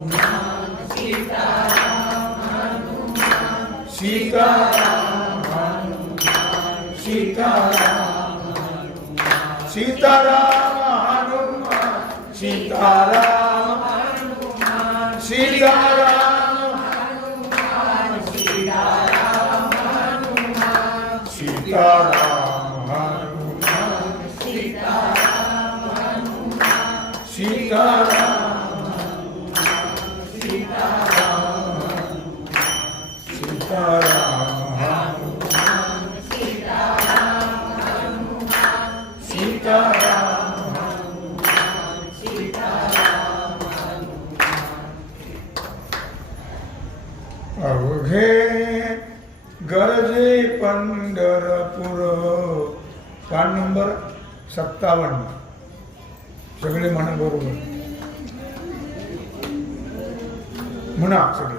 Sitaram Hanuman Sitaram Hanuman Sitaram Hanuman Sitaram Hanuman Sitaram Pandharpur card number सत्तावन्न सगळे म्हणा बरोबर म्हणा सगळे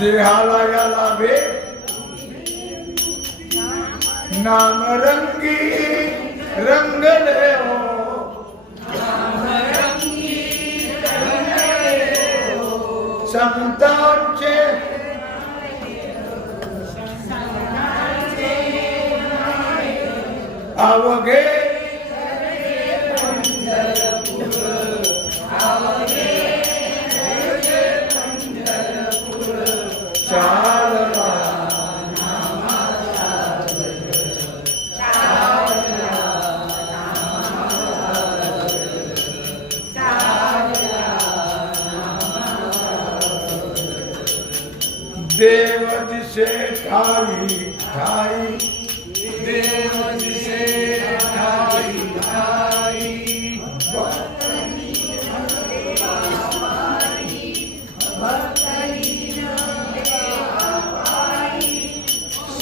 देहाला नाम रंगी रंग ले हो संतांचे अवघे देवज से ठाई ठाई देवज से ठाई ठाई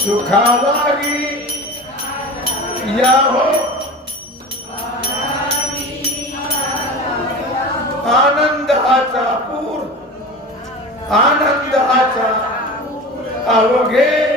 सुखावारी या हो आनंद आचा पूर्ण आनंद आचा Alô, gay!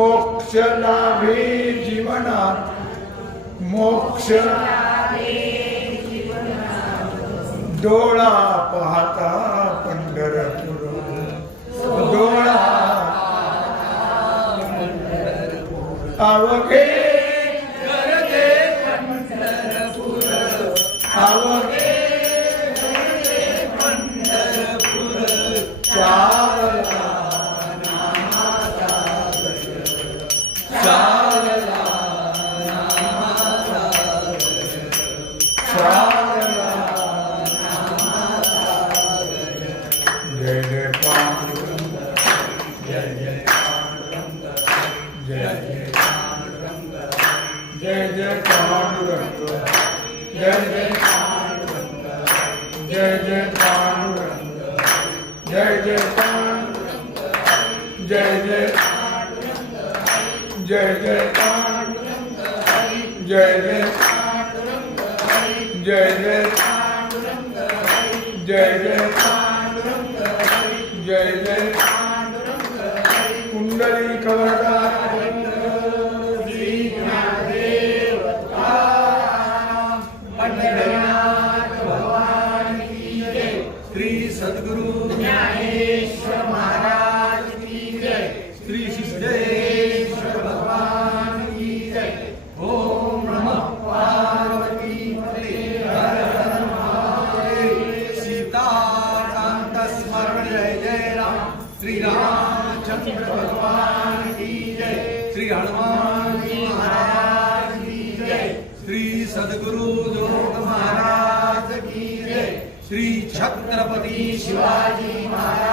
मोक्ष लाभे जीवना मोक्ष डोळा पाहता जय जय जय जय जय जय जय जय जय जय कुंडली कवरदा श्री सद्गुरु ज्ञानेश्वर महाराज श्री छत्रपती शिवाजी महाराज